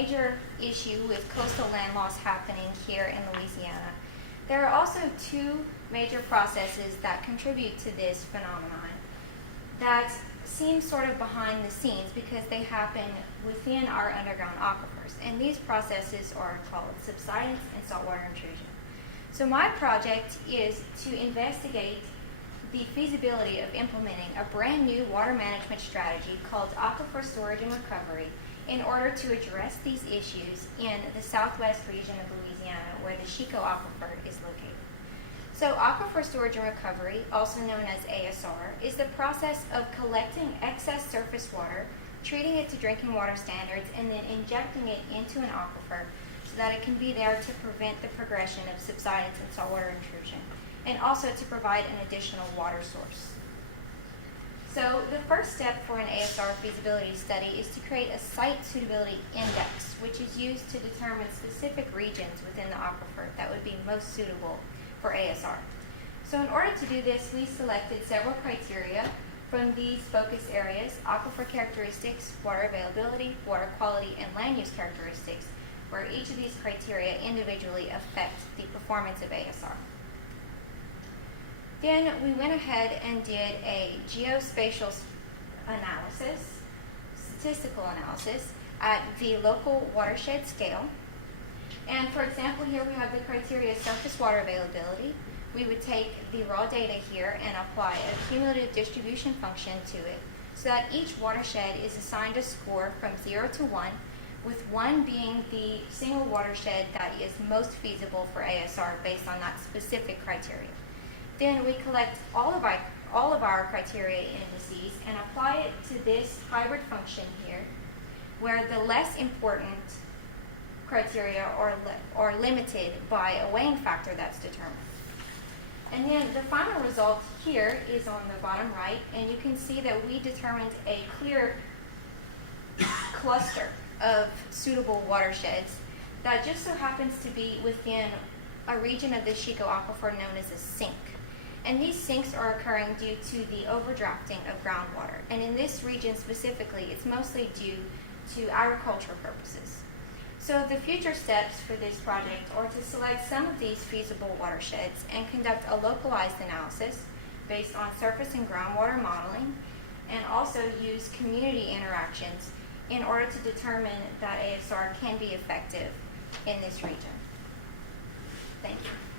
major issue with coastal land loss happening here in Louisiana. There are also two major processes that contribute to this phenomenon that seem sort of behind the scenes because they happen within our underground aquifers. And these processes are called subsidence and saltwater intrusion. So my project is to investigate the feasibility of implementing a brand new water management strategy called aquifer storage and recovery in order to address these issues in the southwest region of Louisiana where the Chico Aquifer is located. So aquifer storage and recovery, also known as ASR, is the process of collecting excess surface water, treating it to drinking water standards, and then injecting it into an aquifer so that it can be there to prevent the progression of subsidence and saltwater intrusion, and also to provide an additional water source. So the first step for an ASR feasibility study is to create a site suitability index, which is used to determine specific regions within the aquifer that would be most suitable for ASR. So in order to do this, we selected several criteria from these focus areas: aquifer characteristics, water availability, water quality, and land use characteristics, where each of these criteria individually affect the performance of ASR. Then we went ahead and did a geospatial analysis, statistical analysis, at the local watershed scale. And for example, here we have the criteria surface water availability. We would take the raw data here and apply a cumulative distribution function to it so that each watershed is assigned a score from 0 to 1, with 1 being the single watershed that is most feasible for ASR based on that specific criteria. Then we collect all of our criteria indices and apply it to this hybrid function here, where the less important criteria are limited by a weighing factor that's determined. And then the final result here is on the bottom right, and you can see that we determined a clear cluster of suitable watersheds that just so happens to be within a region of the Chico Aquifer known as a sink. And these sinks are occurring due to the overdrafting of groundwater. And in this region specifically, it's mostly due to agricultural purposes. So the future steps for this project are to select some of these feasible watersheds and conduct a localized analysis based on surface and groundwater modeling, and also use community interactions in order to determine that ASR can be effective in this region. Thank you.